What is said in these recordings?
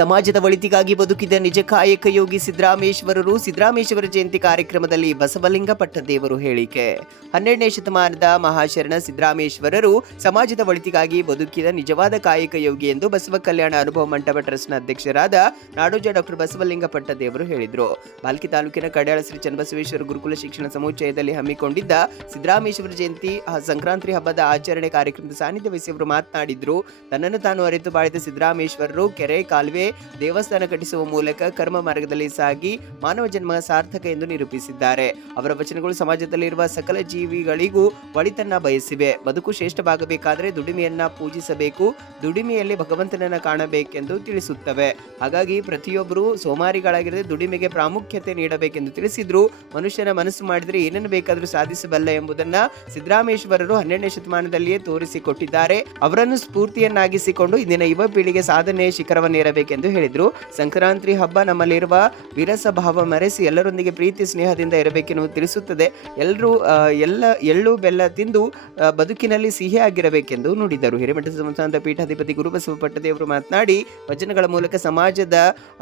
ಸಮಾಜದ ಒಳಿತಿಗಾಗಿ ಬದುಕಿದ ನಿಜ ಕಾಯಕ ಯೋಗಿ ಸಿದ್ದರಾಮೇಶ್ವರರು ಸಿದ್ದರಾಮೇಶ್ವರ ಜಯಂತಿ ಕಾರ್ಯಕ್ರಮದಲ್ಲಿ ಬಸವಲಿಂಗ ಪಟ್ಟದೇವರು ಹೇಳಿಕೆ. 12ನೇ ಶತಮಾನದ ಮಹಾಶರಣ ಸಿದ್ದರಾಮೇಶ್ವರರು ಸಮಾಜದ ಒಳಿತಿಗಾಗಿ ಬದುಕಿದ ನಿಜವಾದ ಕಾಯಕ ಯೋಗಿ ಎಂದು ಬಸವ ಕಲ್ಯಾಣ ಅನುಭವ ಮಂಟಪ ಟ್ರಸ್ಟ್ನ ಅಧ್ಯಕ್ಷರಾದ ನಾಡೋಜ ಡಾಕ್ಟರ್ ಬಸವಲಿಂಗ ಪಟ್ಟದೇವರು ಹೇಳಿದರು. ಬಾಲ್ಕಿ ತಾಲೂಕಿನ ಕಡ್ಯಾಳ ಶ್ರೀ ಚನ್ನಬಸವೇಶ್ವರ ಗುರುಕುಲ ಶಿಕ್ಷಣ ಸಮುಚ್ಚಯದಲ್ಲಿ ಹಮ್ಮಿಕೊಂಡಿದ್ದ ಸಿದ್ದರಾಮೇಶ್ವರ ಜಯಂತಿ ಸಂಕ್ರಾಂತಿ ಹಬ್ಬದ ಆಚರಣೆ ಕಾರ್ಯಕ್ರಮದ ಸಾನ್ನಿಧ್ಯ ವಹಿಸಿ ಅವರು ಮಾತನಾಡಿದ್ರು. ತನ್ನನ್ನು ತಾನು ಅರಿತು ಬಾಳಿದ ಸಿದ್ದರಾಮೇಶ್ವರರು ಕೆರೆ, ಕಾಲುವೆ, ದೇವಸ್ಥಾನ ಕಟ್ಟಿಸುವ ಮೂಲಕ ಕರ್ಮ ಮಾರ್ಗದಲ್ಲಿ ಸಾಗಿ ಮಾನವ ಜನ್ಮ ಸಾರ್ಥಕ ಎಂದು ನಿರೂಪಿಸಿದ್ದಾರೆ. ಅವರ ವಚನಗಳು ಸಮಾಜದಲ್ಲಿರುವ ಸಕಲ ಜೀವಿಗಳಿಗೂ ಒಳಿತನ್ನ ಬಯಸಿವೆ. ಬದುಕು ಶ್ರೇಷ್ಠವಾಗಬೇಕಾದರೆ ದುಡಿಮೆಯನ್ನ ಪೂಜಿಸಬೇಕು, ದುಡಿಮೆಯಲ್ಲಿ ಭಗವಂತನನ್ನ ಕಾಣಬೇಕೆಂದು ತಿಳಿಸುತ್ತವೆ. ಹಾಗಾಗಿ ಪ್ರತಿಯೊಬ್ಬರು ಸೋಮಾರಿಗಳಾಗಿರದೆ ದುಡಿಮೆಗೆ ಪ್ರಾಮುಖ್ಯತೆ ನೀಡಬೇಕೆಂದು ತಿಳಿಸಿದ್ರು. ಮನುಷ್ಯನ ಮನಸ್ಸು ಮಾಡಿದರೆ ಏನನ್ನು ಬೇಕಾದರೂ ಸಾಧಿಸಬಲ್ಲ ಎಂಬುದನ್ನ ಸಿದ್ದರಾಮೇಶ್ವರರು 12ನೇ ಶತಮಾನದಲ್ಲಿಯೇ ತೋರಿಸಿಕೊಟ್ಟಿದ್ದಾರೆ. ಅವರನ್ನು ಸ್ಫೂರ್ತಿಯನ್ನಾಗಿಸಿಕೊಂಡು ಇಂದಿನ ಯುವ ಪೀಳಿಗೆ ಸಾಧನೆ ಶಿಖರವನ್ನೇರಬೇಕೆಂದು ಹೇಳಿದರು. ಸಂಕ್ರಾಂತಿ ಹಬ್ಬ ನಮ್ಮಲ್ಲಿರುವ ವಿರಸ ಭಾವ ಮರೆಸಿ ಎಲ್ಲರೊಂದಿಗೆ ಪ್ರೀತಿ ಸ್ನೇಹದಿಂದ ಇರಬೇಕೆನ್ನುವುದು ತಿಳಿಸುತ್ತದೆ. ಎಲ್ಲರೂ ಎಳ್ಳು ಬೆಲ್ಲ ತಿಂದು ಬದುಕಿನಲ್ಲಿ ಸಿಹಿಯಾಗಿರಬೇಕೆಂದು ನುಡಿದರು. ಹಿರೇಮಠ ಸಂಸ್ಥಾನದ ಪೀಠಾಧಿಪತಿ ಗುರುಬಸವ ಪಟ್ಟದೇವರು ಮಾತನಾಡಿ, ವಚನಗಳ ಮೂಲಕ ಸಮಾಜದ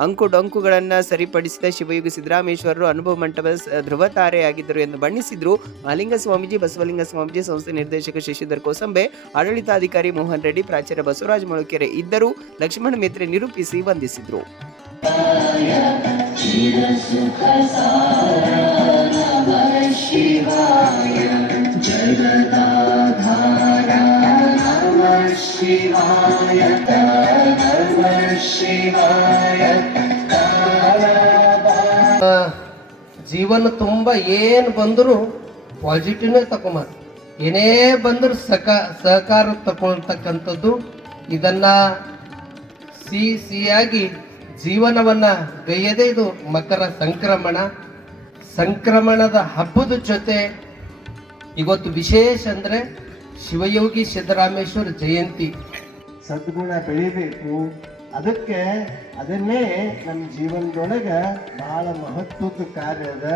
ಅಂಕುಡೊಂಕುಗಳನ್ನು ಸರಿಪಡಿಸಿದ ಶಿವಯೋಗಿ ಸಿದ್ದರಾಮೇಶ್ವರರು ಅನುಭವ ಮಂಟಪದ ಧ್ರುವತಾರೆಯಾಗಿದ್ದರು ಎಂದು ಬಣ್ಣಿಸಿದರು. ಮಹಾಲಿಂಗ ಸ್ವಾಮೀಜಿ, ಬಸವಲಿಂಗ ಸ್ವಾಮೀಜಿ, ಸಂಸ್ಥೆ ನಿರ್ದೇಶಕ ಶಶಿಧರ್ ಕೋಸಂಬೆ, ಆಡಳಿತಾಧಿಕಾರಿ ಮೋಹನ್ ರೆಡ್ಡಿ, ಪ್ರಾಚಾರ್ಯ ಬಸವರಾಜ ಮೊಳಕೆರೆ ಇದ್ದರು. ಲಕ್ಷ್ಮಣ ಮಿತ್ರೆ ನಿರೂಪಿಸಿ ವಂದಿಸಿದರು. ಜೀವನ ತುಂಬ ಏನು ಬಂದರೂ ಪಾಸಿಟಿವ್ನೇ ತಗೊಂಬ, ಏನೇ ಬಂದರೂ ಸಹಕಾರ ತಗೊಳ್ತಕ್ಕಂಥದ್ದು. ಇದನ್ನ ಸಿಹಿಯಾಗಿ ಜೀವನವನ್ನ ಗೈಯದೆ ಇದು ಮಕರ ಸಂಕ್ರಮಣದ ಹಬ್ಬದ ಜೊತೆ ಇವತ್ತು ವಿಶೇಷ ಅಂದ್ರೆ ಶಿವಯೋಗಿ ಸಿದ್ದರಾಮೇಶ್ವರ ಜಯಂತಿ. ಸದ್ಗುಣ ಬೆಳಿಬೇಕು, ಅದನ್ನೇ ನಮ್ಮ ಜೀವನದೊಳಗೆ ಬಹಳ ಮಹತ್ವದ ಕಾರ್ಯ ಅದ.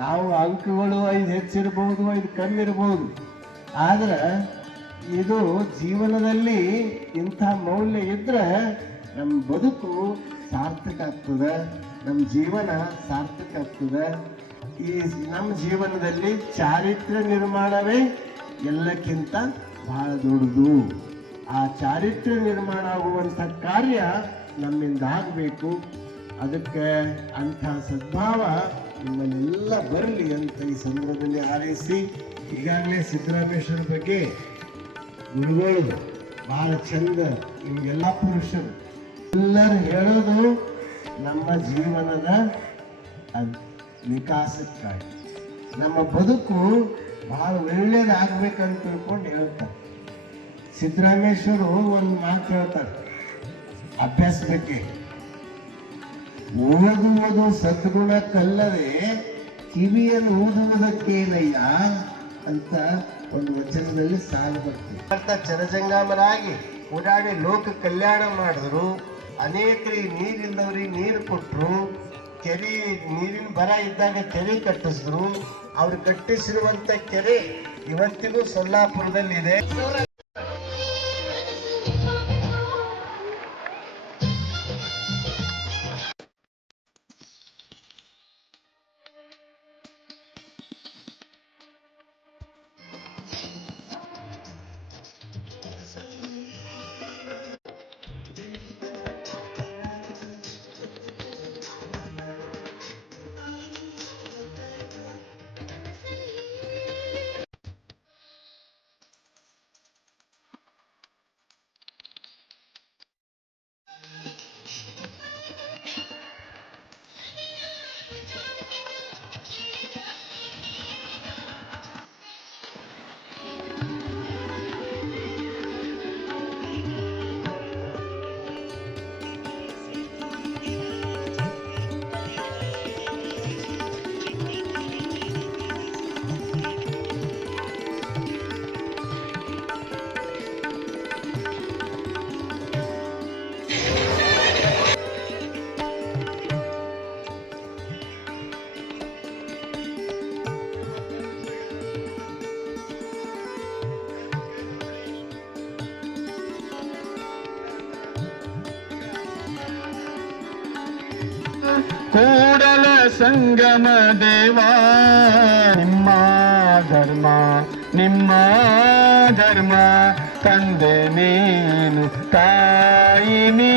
ನಾವು ಅಂಕಗಳು 5 ಹೆಚ್ಚಿರ್ಬೋದು, 5 ಕಮ್ಮಿ ಇರ್ಬೋದು, ಆದ್ರೆ ಇದು ಜೀವನದಲ್ಲಿ ಇಂಥ ಮೌಲ್ಯ ಇದ್ರೆ ನಮ್ಮ ಬದುಕು ಸಾರ್ಥಕ ಆಗ್ತದೆ, ನಮ್ಮ ಜೀವನ ಸಾರ್ಥಕ ಆಗ್ತದೆ. ಈ ನಮ್ಮ ಜೀವನದಲ್ಲಿ ಚಾರಿತ್ರ್ಯ ನಿರ್ಮಾಣವೇ ಎಲ್ಲಕ್ಕಿಂತ ಬಹಳ ದೊಡ್ಡದು. ಆ ಚಾರಿತ್ರ್ಯ ನಿರ್ಮಾಣ ಆಗುವಂಥ ಕಾರ್ಯ ನಮ್ಮಿಂದ ಆಗಬೇಕು. ಅದಕ್ಕೆ ಅಂಥ ಸದ್ಭಾವ ನಿಮ್ಮಲ್ಲೆಲ್ಲ ಬರಲಿ ಅಂತ ಈ ಸಂದರ್ಭದಲ್ಲಿ ಹಾರೈಸಿ, ಈಗಾಗಲೇ ಸಿದ್ದರಾಮೇಶ್ವರ ಬಗ್ಗೆ ಗುರುಗಳು ಬಹಳ ಚಂದ, ನಿಮಗೆಲ್ಲ ಪುರುಷರು ಎಲ್ಲರೂ ಹೇಳೋದು ನಮ್ಮ ಜೀವನದ ವಿಕಾಸಕ್ಕಾಗಿ, ನಮ್ಮ ಬದುಕು ಬಹಳ ಒಳ್ಳೆಯದಾಗಬೇಕಂತ ತಿಳ್ಕೊಂಡು ಹೇಳ್ತಾರೆ. ಸಿದ್ದರಾಮೇಶ್ವರು ಒಂದು ಮಾತು ಹೇಳ್ತಾರೆ ಅಭ್ಯಾಸ ಬಗ್ಗೆ, ಓದುವುದು ಸದ್ಗುಣಕ್ಕಲ್ಲದೆ ಕಿವಿಯನ್ನು ಊದುವುದಕ್ಕೇನಯ್ಯ ಅಂತ ಒಂದು ವಚನದಲ್ಲಿ ಸಾಲು ಬರ್ತದೆ. ಜನಜಂಗಾಮರಾಗಿ ಓಡಾಡಿ ಲೋಕ ಕಲ್ಯಾಣ ಮಾಡಿದ್ರು. ಅನೇಕರಿಗೆ ನೀರಿಲ್ಲದವರಿಗೆ ನೀರು ಕೊಟ್ಟರು. ಕೆರೆ ನೀರಿನ ಬರ ಇದ್ದಾಗ ಕೆರೆ ಕಟ್ಟಿಸಿದ್ರು. ಅವ್ರು ಕಟ್ಟಿಸಿರುವಂತ ಕೆರೆ ಇವತ್ತಿಗೂ ಸೊಲ್ಲಾಪುರದಲ್ಲಿದೆ. ಕೂಡಲ ಸಂಗಮ ದೇವ. ನಿಮ್ಮ ಧರ್ಮ ನಿಮ್ಮ ಧರ್ಮ, ತಂದೆ ನೀನು ತಾಯಿ ನೀ